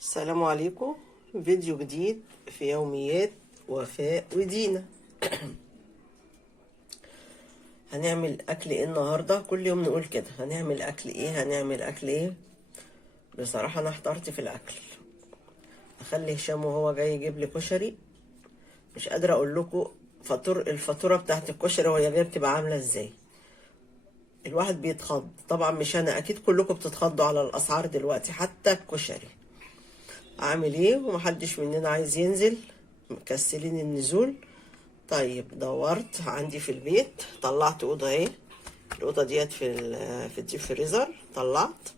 السلام عليكم. فيديو جديد في يوميات وفاء ودينا. هنعمل اكل ايه النهارده؟ كل يوم نقول كده هنعمل اكل ايه هنعمل اكل ايه. بصراحه انا احترت في الاكل. اخلي هشام وهو جاي يجيب لي كشري، مش قادره اقول لكم الفاتوره بتاعت الكشري وهي جايه بتبقى عامله ازاي. الواحد بيتخض طبعا، مش انا، اكيد كلكم بتتخضوا على الاسعار دلوقتي حتى الكشري. اعمل ايه ومحدش مننا عايز ينزل، مكسلين النزول. طيب دورت عندي في البيت، طلعت اوضه اهي. الاوضه ديت في الديب فريزر. طلعت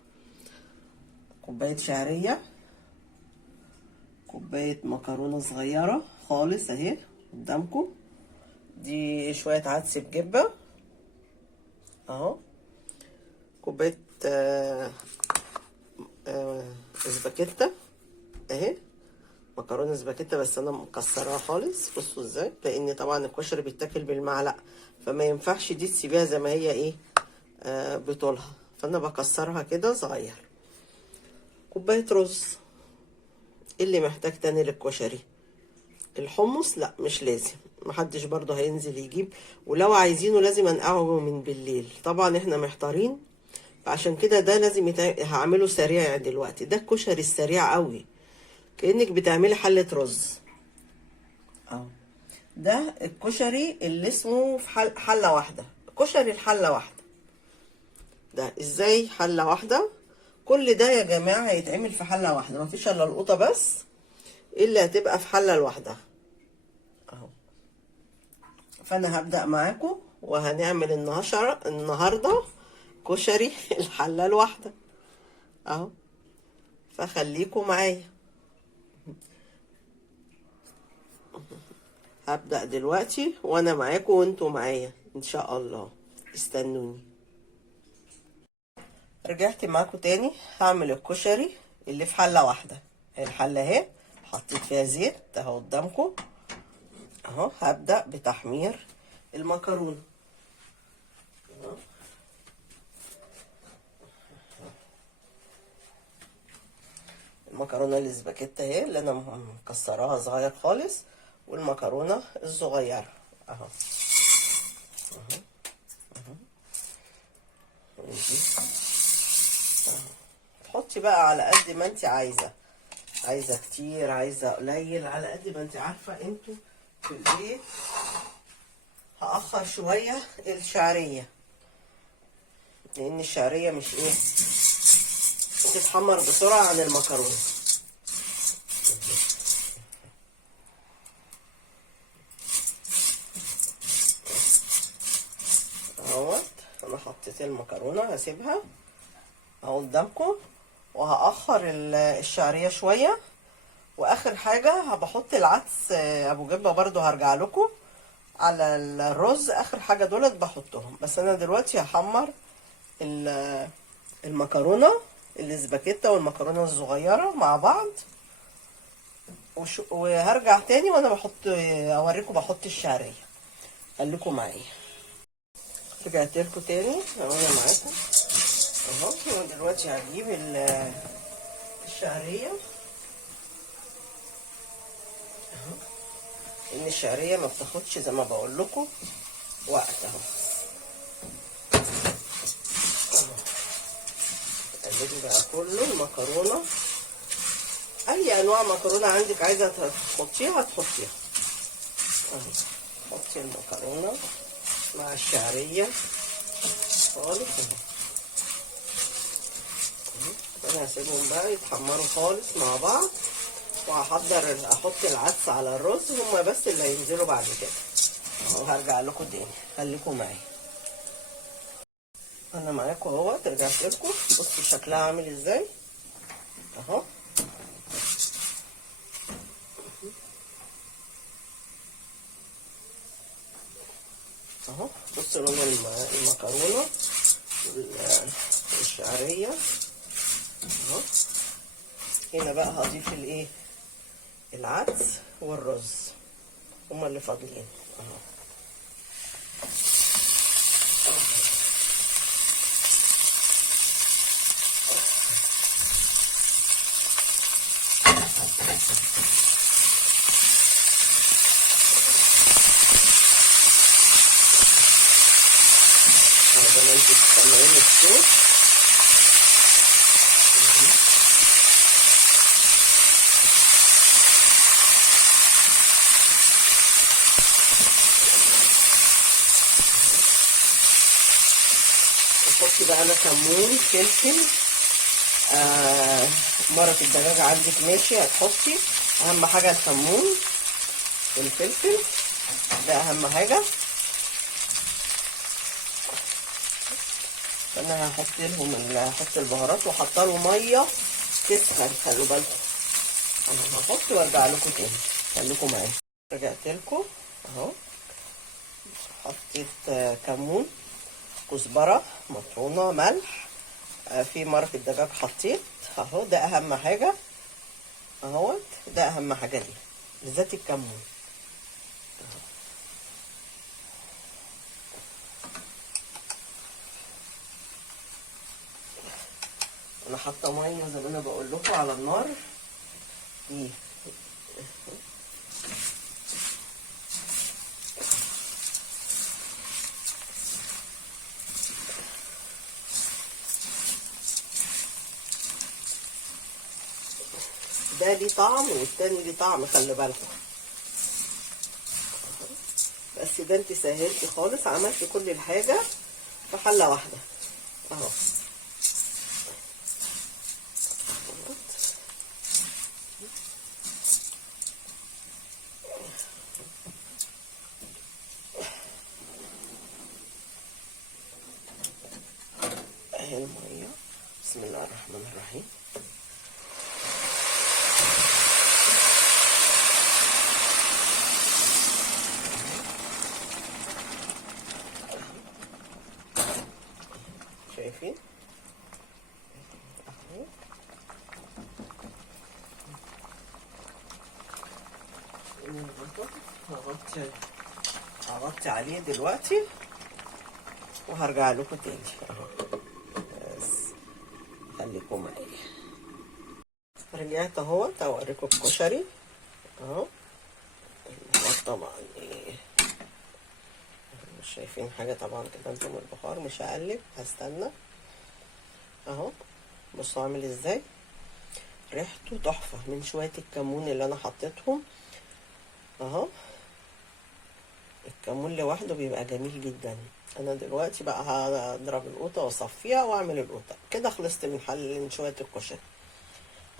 كوبايه شعريه، كوبايه مكرونه صغيره خالص اهي قدامكم. دي شويه عدس بجبه اهو. كوبايه اسباجيتا اهي، مكرونه سباكيتا بس انا مكسراها خالص. بصوا ازاي، لان طبعا الكشري بيتاكل بالمعلقه، فما ينفعش دي تسيبيها زي ما هي ايه بطولها، فانا بكسرها كده صغير. كوبايه رز. إيه اللي محتاج تاني للكشري؟ الحمص لا مش لازم، محدش برضه هينزل يجيب، ولو عايزينه لازم انقعه من بالليل. طبعا احنا محتارين، فعشان كده ده لازم هعمله سريع دلوقتي. ده الكشري السريع قوي، كأنك بتعملي حلة رز اهو. ده الكشري اللي اسمه في حلة واحدة، كشري الحلة واحدة. ده ازاي حلة واحدة؟ كل ده يا جماعة هيتعمل في حلة واحدة، مفيش الا القوطة بس اللي هتبقى في حلة لوحدها اهو. فانا هبدأ معاكم وهنعمل النهاردة كشري الحلة الواحدة اهو، فخليكم معايا. هبدأ دلوقتي وانا معاكم وانتوا معايا ان شاء الله، استنوني. رجعت معاكم تاني. هعمل الكشري اللي في حلة واحدة. الحلة اهي حطيت فيها زيت اهو قدامكم اهو. هبدأ بتحمير المكرونة أهو. المكرونة الاسباجيتا اهي اللي انا مكسراها صغير خالص، والمكرونة الصغيرة اهو تحطي بقى على قد ما انت عايزة، عايزة كتير عايزة قليل، على قد ما انت عارفة انتوا في البيت. هأخر شوية الشعرية، لأن الشعرية مش ايه بتتحمر بسرعة عن المكرونة اهوت. انا حطيت المكرونة هسيبها اهو قدامكم، وهأخر الشعرية شوية. واخر حاجة بحط العدس ابو جبة برضو، هرجع لكم على الرز اخر حاجة دولت بحطهم. بس انا دلوقتي هحمر المكرونة الاسباجيتا والمكرونة الصغيرة مع بعض، وهرجع تاني وانا بحط اوريكم بحط الشعرية. خليكم معايا. رجعت لكم تاني وانا معاكم اهو. دلوقتي هجيب الشعرية اهو، ان الشعرية ما بتاخدش زي ما بقول لكم وقت اهو. قلبي بقى كله المكرونة، اي انواع مكرونة عندك عايزة تحطيها تحطيها اهو. حطي المكرونة مع الشعرية خالص اهو. انا هسيبهم بقى يتحمروا خالص مع بعض، احط العدس على الرز، هما بس اللي هينزلوا بعد كده اهو. هرجع لكم تاني، خليكم معايا. انا معاكم اهوت، رجعت لكم. بصوا شكلها عامل ازاي اهو اهو. بصوا لون المكرونه والشعريه اهو. هنا بقى هضيف الايه، العدس والرز، هما اللي فاضلين اهو. زي ما انتوا سامعين الصوت. نحط بقى انا كمون، فلفل، مرق الدجاج عندك ماشي هتحطي، اهم حاجه الكمون والفلفل، ده اهم حاجه. فانا هحط البهارات وحاطه له ميه تسخن، خلوا بالكم. انا هحط وارجع لكم تاني، خليكم معايا. رجعت لكم اهو، حطيت كمون، كزبره مطحونه، ملح، في مرق الدجاج حطيت اهو، ده اهم حاجه اهوت، ده اهم حاجه ليه بالذات الكمون. انا حاطه ميه زي ما انا بقول لكم على النار دي. ده ليه طعم والتاني ليه طعم، خلي بالكم. بس ده انت سهلتي خالص، عملتي كل الحاجه في حله واحده اهو. اهي الميه، بسم الله الرحمن الرحيم. شايفين اهو، هغطي عليه دلوقتي وهرجع لكم تاني اهو. بس خليكم معايا. رجعت اهو اوريكم الكشري اهو. طبعا ايه، مش شايفين حاجه طبعا كده انتم، البخار مش هقلب، هستنى اهو. بصوا عامل ازاي، ريحته تحفه من شويه الكمون اللي انا حطيتهم اهو. الكمون لوحده بيبقى جميل جدا. انا دلوقتي بقى هضرب القوطه واصفيها واعمل القوطه كده. خلصت من شويه الكشري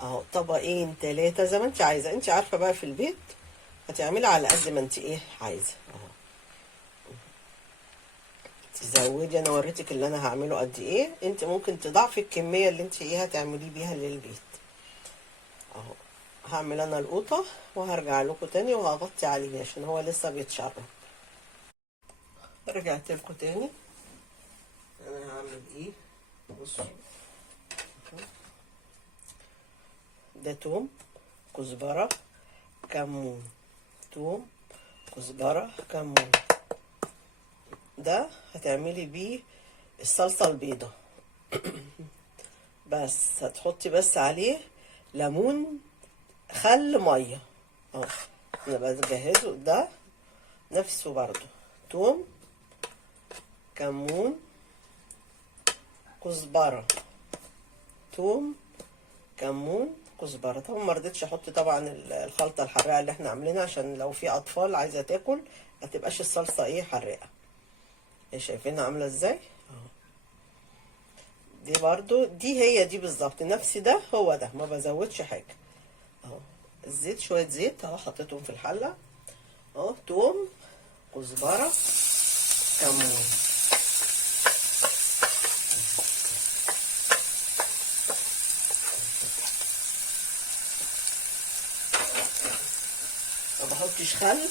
اهو. طبقين 3 زي ما انت عايزه، انت عارفه بقى في البيت هتعملي على قد ما انت ايه عايزه اهو. تزودي، انا وريتك اللي انا هعمله قد ايه، انت ممكن تضاعفي الكميه اللي انت ايه هتعمليه بيها للبيت اهو. هعمل انا القوطه وهرجع لكم تاني وهغطي عليه عشان هو لسه بيتشرب. رجعت لكم تاني. انا هعمل ايه، بصوا ده توم، كزبره، كمون، توم، كزبره، كمون. ده هتعملي بيه الصلصه البيضه. بس هتحطي بس عليه ليمون، خل، ميه اهو. انا بجهزه ده نفسه برضو، توم، كمون، كزبره، توم، كمون، كزبره. طبعا ما رضيتش احط طبعا الخلطه الحراقه اللي احنا عاملينها عشان لو في اطفال عايزه تاكل ما تبقاش الصلصه ايه حراقه. شايفينها عامله ازاي اهو. دي برضو هي دي بالظبط نفس ده، هو ده، ما بزودش حاجه اهو. الزيت، شويه زيت اهو حطيتهم في الحله اهو. توم، كزبره، كمون. ما بحطش خل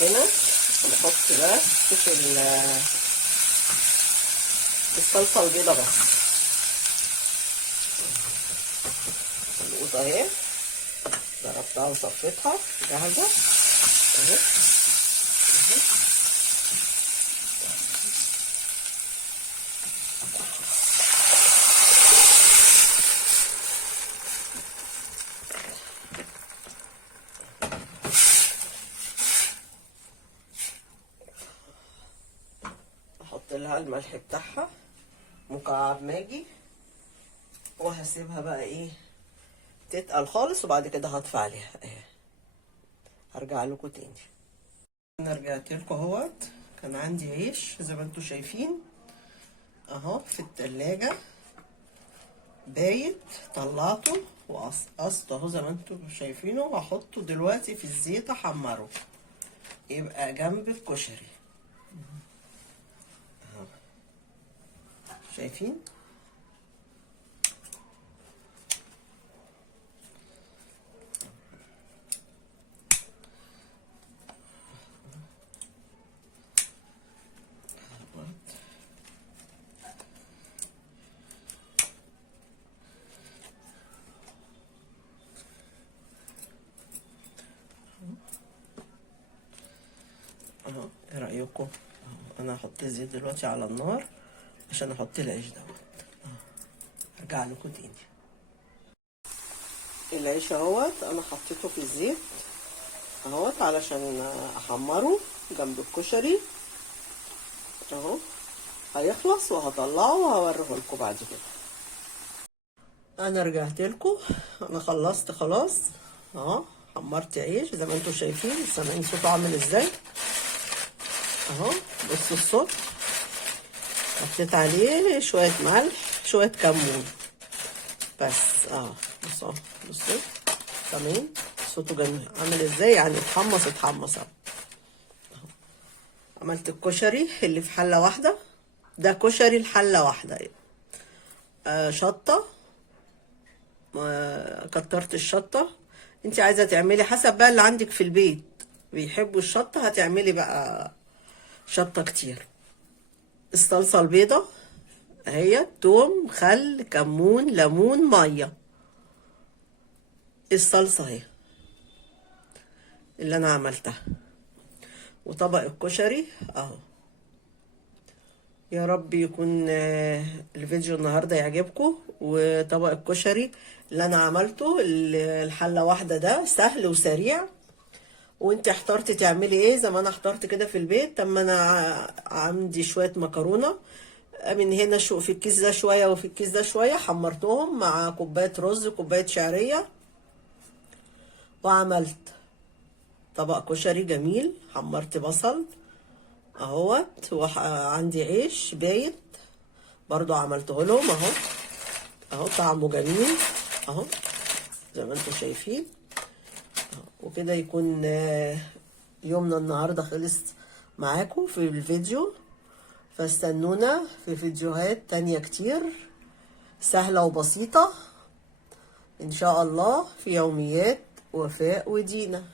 هنا، بحط بس في الصلصه البيضه بس. القوطه اهي ضربتها وصفيتها جاهزه اهي. لها الملح بتاعها مكعب ماجي، وهسيبها بقى ايه تتقل خالص، وبعد كده هطفي عليها اهي. هرجع لكم تاني. انا رجعت لكم اهوت. كان عندي عيش زي ما انتم شايفين اهو في التلاجة بايت، طلعته وقصقصته اهو زي ما انتم شايفينه، وهحطه دلوقتي في الزيت احمره يبقى جنب الكشري اهو. شايفين اهو. ايه رايكم؟ اهو انا هحط الزيت دلوقتي على النار عشان احط العيش دوت. ارجع لكم تاني. العيش اهوت انا حطيته في الزيت اهوت علشان احمره جنب الكشري اهو. هيخلص وهطلعه وهوريه لكم بعد كده. انا رجعت لكم، انا خلصت خلاص اهو. حمرت عيش زي ما انتم شايفين، سامعين صوته عامل ازاي اهو. بصوا الصوت. حطيت عليه شويه ملح شويه كمون بس بصوا بصوا سامعين صوته جميل عامل ازاي، يعني اتحمص اهو. عملت الكشري اللي في حله واحده، ده كشري الحله واحده شطه، كترت الشطه. انت عايزه تعملي حسب بقى اللي عندك في البيت، بيحبوا الشطه هتعملي بقى شطه كتير. الصلصه البيضه اهي، توم خل كمون ليمون ميه. الصلصه اهي اللي انا عملتها، وطبق الكشري اهو. يا رب يكون الفيديو النهارده يعجبكم. وطبق الكشري اللي انا عملته الحله واحده ده سهل وسريع، وانت احترتي تعملي ايه زي ما انا احترت كده في البيت. طب ما انا عندي شويه مكرونه من هنا في الكيس ده شويه وفي الكيس ده شويه، حمرتهم مع كوبايه رز كوبايه شعريه، وعملت طبق كشري جميل. حمرت بصل اهوت، وعندي عيش بايت برضو عملته لهم اهو. اهو طعمه جميل اهو زي ما انتم شايفين اهو. وكده يكون يومنا النهارده خلص معاكم في الفيديو. فاستنونا في فيديوهات تانية كتير سهلة وبسيطة ان شاء الله في يوميات وفاء ودينا.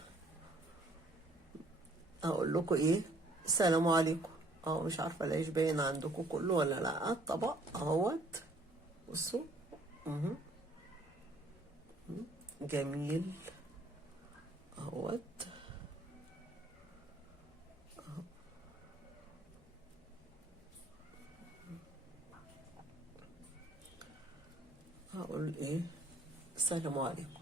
هقول لكم ايه، السلام عليكم. مش عارفه العيش باين عندكم كله ولا لا. الطبق اهوت بصوا جميل اهوت. هقول ايه، السلام عليكم.